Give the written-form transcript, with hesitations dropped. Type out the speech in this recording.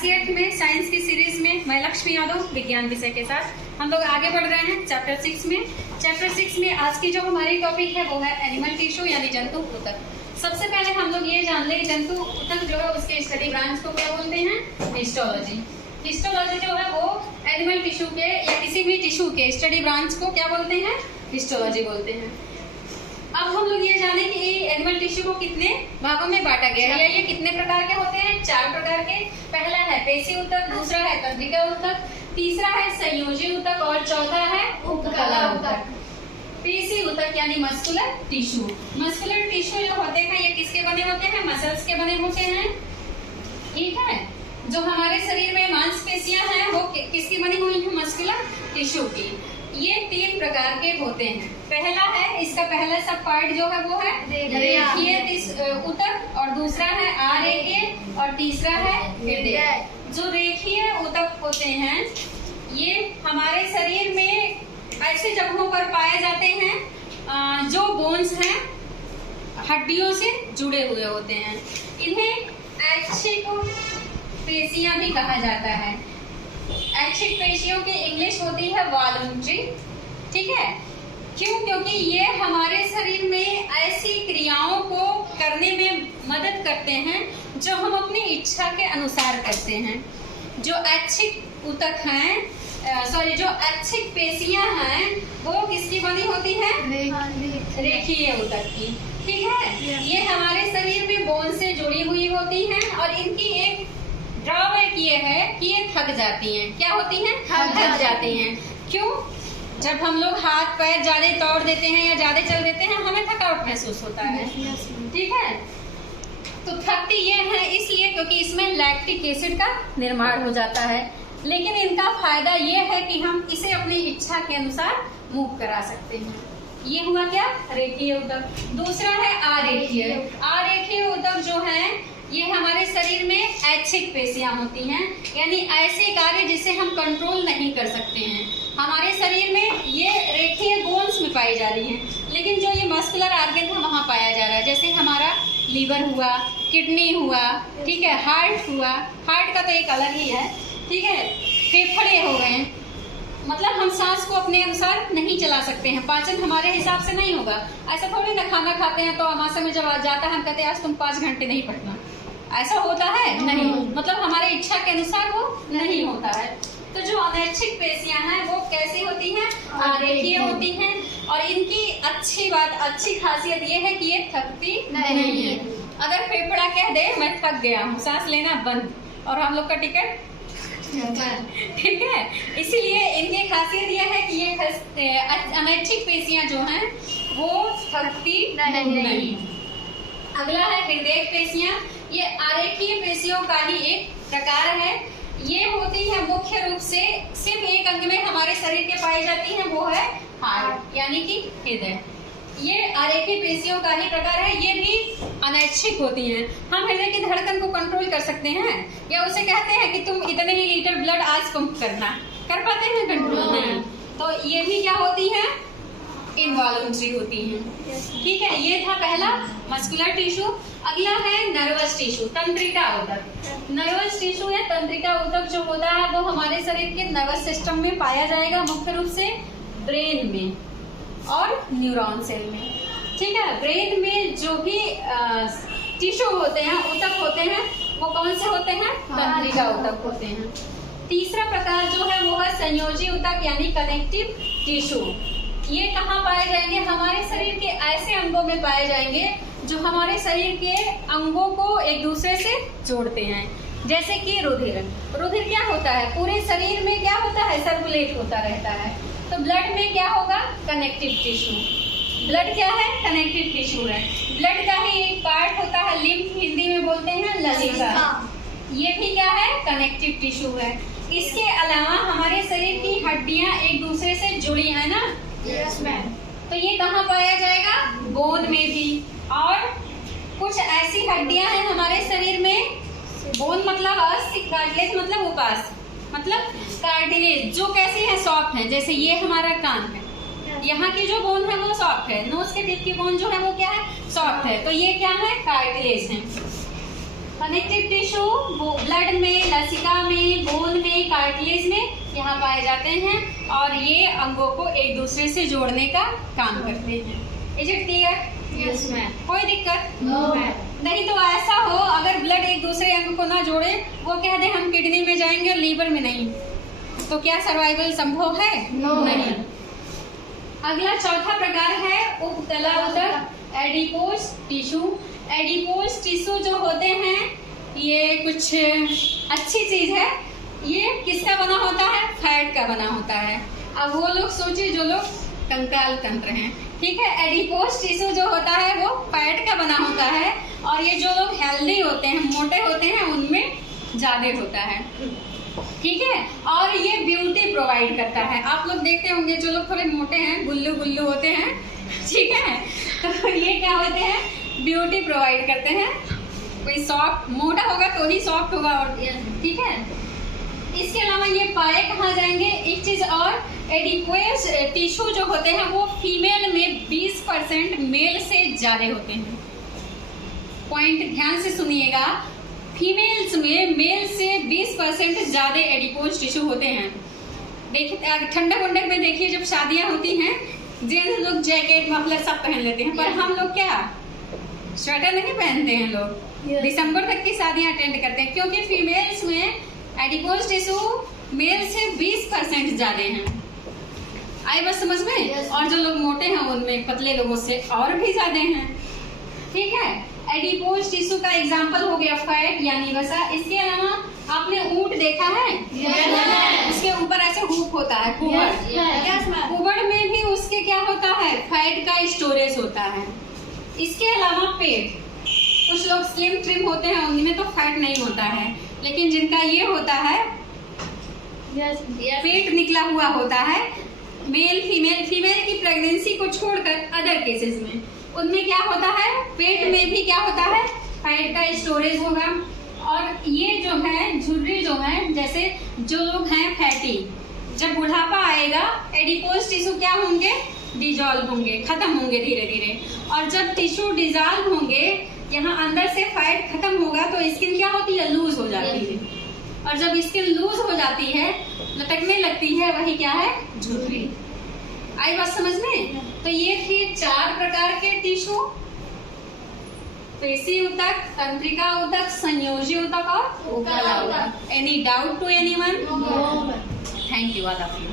Class 8 में science की series में मैं लक्ष्मी यादव विज्ञान विषय के साथ हम लोग आगे बढ़ रहे हैं चैप्टर 6 में। चैप्टर 6 में आज की जो हमारी टॉपिक है वो है एनिमल टिश्यू यानी जंतु ऊतक। सबसे पहले हम लोग ये जान लें जंतु ऊतक जो है उसके स्टडी ब्रांच को क्या बोलते हैं? हिस्टोलॉजी। हिस्टोलॉजी जो है वो एनिमल टिश्यू के या किसी भी टिश्यू के स्टडी ब्रांच को क्या बोलते हैं? हिस्टोलॉजी बोलते हैं। अब हम लोग ये जाने कि एनिमल टिश्यू को कितने भागों में बांटा गया है या ये कितने प्रकार के होते हैं? 4 प्रकार के। पहला है पेशी ऊतक, दूसरा है तंत्रिका ऊतक, तीसरा है संयोजी ऊतक और चौथा है उपकला ऊतक। पेशी ऊतक यानी मस्कुलर टिश्यू। मस्कुलर टिश्यू जो होते हैं ये किसके बने होते हैं? मसल्स के बने होते हैं। ठीक है, जो हमारे शरीर में मांसपेशियां हैं वो किसकी बनी हुई है? मस्कुलर टिश्यू की। ये 3 प्रकार के होते हैं। पहला है, इसका पहला सब पार्ट जो है वो है रेखीय ऊतक और दूसरा है आरेखीय और तीसरा है हृदय। जो रेखीय ऊतक होते हैं ये हमारे शरीर में ऐसे जगहों पर पाए जाते हैं जो बोन्स हैं हड्डियों से जुड़े हुए होते हैं। इन्हें ऐच्छिक पेशियां भी कहा जाता है। ऐच्छिक पेशियों की इंग्लिश होती है वॉलंटरी। ठीक है, क्यों? क्योंकि ये हमारे शरीर में ऐसी क्रियाओं को करने में मदद करते हैं जो हम अपनी इच्छा के अनुसार करते हैं। जो ऐच्छिक ऊतक हैं जो ऐच्छिक पेशियां हैं वो किसकी बनी होती है? रेखीय ऊतक की। ठीक है, ये हमारे शरीर में बोन से जुड़ी हुई होती हैं और इनकी एक ड्रॉबैक ये है कि ये थक जाती हैं। क्या होती हैं? थक जाती हैं। क्यों? जब हम लोग हाथ पैर ज्यादा तोड़ देते हैं या ज्यादा चल देते हैं हमें थकावट महसूस होता है। ठीक है, तो थकती ये है इसलिए क्योंकि इसमें लैक्टिक एसिड का निर्माण हो जाता है। लेकिन इनका फायदा ये है कि हम इसे अपनी इच्छा के अनुसार मूव करा सकते हैं। ये हुआ क्या? रेखीय ऊतक। दूसरा है आरेखीय। आरेखीय ऊतक जो है ये हमारे शरीर में ऐच्छिक पेशियां होती हैं, यानी ऐसे कार्य जिसे हम कंट्रोल नहीं कर सकते हैं। हमारे शरीर में ये रेखीय बोन्स में पाई जा रही हैं, लेकिन जो ये मस्कुलर ऑर्गन है वहाँ पाया जा रहा है। जैसे हमारा लीवर हुआ, किडनी हुआ, ठीक है, हार्ट हुआ। हार्ट का तो एक अलग ही है। ठीक है, फेफड़े हो गए, मतलब हम सांस को अपने अनुसार नहीं चला सकते हैं। पाचन हमारे हिसाब से नहीं होगा। ऐसा थोड़ी ना खाना खाते हैं तो अमाशय में जब जाता है हम कहते हैं आज तुम 5 घंटे नहीं पढ़ना। ऐसा होता है? नहीं। मतलब हमारे इच्छा के अनुसार वो नहीं होता है। तो जो अनैच्छिक पेशियां हैं वो कैसी होती हैं? आरेखीय होती हैं और इनकी अच्छी खासियत ये है कि ये थकती नहीं है। अगर फेफड़ा कह दे मैं थक गया हूँ, सांस लेना बंद, और हम लोग का टिकट ठीक है। इसीलिए इनकी खासियत यह है कि ये अनैच्छिक पेशियां जो हैं वो थकती नहीं। अगला है हृदय पेशियां। ये आरेखीय पेशियों का ही एक प्रकार है। ये होती है मुख्य रूप से सिर्फ एक अंग में हमारे शरीर के पाई जाती हैं, वो है हार्ट यानी कि हृदय। ये आरेखीय पेशियों का ही प्रकार है। ये भी अनैच्छिक होती हैं। हम हृदय की धड़कन को कंट्रोल कर सकते हैं या उसे कहते हैं कि तुम इतने ही लीटर ब्लड आज पंप करना, कर पाते हैं? कंट्रोल नहीं। तो ये भी क्या होती है? इनवॉलंटरी होती हैं। ठीक है, ये था पहला मस्कुलर टिश्यू। अगला है नर्वस टिश्यू, तंत्रिका ऊतक। नर्वस टिश्यू या तंत्रिका ऊतक जो होता है वो हमारे शरीर के नर्वस सिस्टम में पाया जाएगा, मुख्य रूप से ब्रेन में और न्यूरॉन सेल में। ठीक है, ब्रेन में जो भी टिश्यू होते हैं, ऊतक होते हैं, वो कौन से होते हैं? तंत्रिका ऊतक होते हैं। तीसरा प्रकार जो है वो है संयोजी ऊतक यानी कनेक्टिव टिश्यू। ये कहाँ पाए जाएंगे? हमारे शरीर के ऐसे अंगों में पाए जाएंगे जो हमारे शरीर के अंगों को एक दूसरे से जोड़ते हैं। जैसे कि रुधिर। रुधिर क्या होता है? पूरे शरीर में क्या होता है? सर्कुलेट होता रहता है। तो ब्लड में क्या होगा? Connective tissue. ब्लड क्या है? कनेक्टिव टिश्यू है। ब्लड का ही एक पार्ट होता है, लिम्फ हिंदी में बोलते हैं लसिका। ये भी क्या है? कनेक्टिव टिश्यू है। इसके अलावा हमारे शरीर की हड्डियां एक दूसरे से जुड़ी है ना? Yes ma'am. तो ये कहाँ पाया जाएगा? बोन में भी। और कुछ ऐसी हड्डियां हैं हमारे शरीर में, बोन मतलब अस्थि, कार्टिलेज मतलब उपास, मतलब कार्टिलेज जो कैसी है? सॉफ्ट है। जैसे ये हमारा कान है, यहाँ की जो बोन है वो सॉफ्ट है। नोज के टिप की बोन जो है वो क्या है? सॉफ्ट है। तो ये क्या है? कार्टिलेज है। कनेक्टिव टिश्यू वो ब्लड में, लसिका में, बोन में, कार्टिलेज में यहाँ पाए जाते हैं और ये अंगों को एक दूसरे से जोड़ने का काम करते हैं। Is it clear? Yes ma'am. कोई दिक्कत? No ma'am. नहीं तो ऐसा हो अगर ब्लड एक दूसरे अंग को ना जोड़े, वो कह दे हम किडनी में जाएंगे और लीवर में नहीं, तो क्या सर्वाइवल संभव है? No. नहीं। अगला चौथा प्रकार है उपतला उदक एडिपोज टिश्यू। एडिपोज टिश्यू जो होते हैं ये कुछ अच्छी चीज है। ये किसका बना होता है? फैट का बना होता है। अब वो लोग सोचिए जो लोग कंकाल तंत्र हैं, ठीक है। एडिपोज टिश्यू जो होता है वो फैट का बना होता है और ये जो लोग हेल्दी होते हैं, मोटे होते हैं, उनमें ज्यादा होता है, ठीक है। और ये ब्यूटी प्रोवाइड करता है। आप लोग देखते होंगे जो लोग थोड़े मोटे हैं, गुल्लू गुल्लू होते हैं, ठीक है, तो ये क्या होते हैं? ब्यूटी प्रोवाइड करते हैं। कोई सॉफ्ट मोटा होगा तो ही सॉफ्ट होगा, और ठीक है। इसके अलावा ये पाए कहाँ जाएंगे? एक चीज और, एडिपोज टिश्यू जो होते हैं वो फीमेल में 20% मेल से ज्यादा होते हैं। पॉइंट ध्यान से सुनिएगा, फीमेल्स में मेल से 20% ज्यादा एडिपोज टिश्यू होते हैं। देखिए ठंडक वंडक में देखिए जब शादियां होती हैं, जेंट्स लोग जैकेट मफलर सब पहन लेते हैं, पर हम लोग क्या स्वेटर नहीं पहनते हैं। लोग दिसंबर तक की शादियां अटेंड करते हैं क्योंकि फीमेल्स में एडिपोज टिश्यू मेल से 20% ज्यादा हैं। आई बात समझ में? Yes. और जो लोग मोटे हैं उनमें पतले लोगों से और भी ज्यादा हैं, ठीक है। एडिपोज टिश्यू का एग्जांपल हो गया फैट यानी वसा। इसके अलावा आपने ऊंट देखा है? Yes. उसके ऊपर ऐसे हुक होता है, कुबड़। Yes, ma'am. कुबड़ में भी उसके क्या होता है? फैट का स्टोरेज होता है। इसके अलावा पेट, कुछ लोग स्लिम ट्रिम होते हैं उनमें तो फैट नहीं होता है, लेकिन जिनका ये होता है पेट निकला हुआ होता है, मेल फीमेल, फीमेल की प्रेगनेंसी को छोड़कर अदर केसेस में उनमें क्या होता है? पेट में भी क्या होता है? फैट का स्टोरेज होगा। और ये जो है झुर्री जो है, जैसे जो लोग हैं फैटी, जब बुढ़ापा आएगा एडिपोज टिश्यू क्या होंगे? डिजॉल्व होंगे, खत्म होंगे धीरे धीरे। और जब टिश्यू डिजॉल्व होंगे, यहाँ अंदर से फैट खत्म होगा तो स्किन क्या होती है? लूज हो जाती है। और जब स्किन लूज हो जाती है, लटकने लगती है, वही क्या है? झुर्री। आई बात समझ में? तो ये थी 4 प्रकार के टिश्यू, पेशी उतक, तंत्रिका उतक, संयोजी उतक और उपकला उतक। Any doubt to anyone? No. Thank you all of you.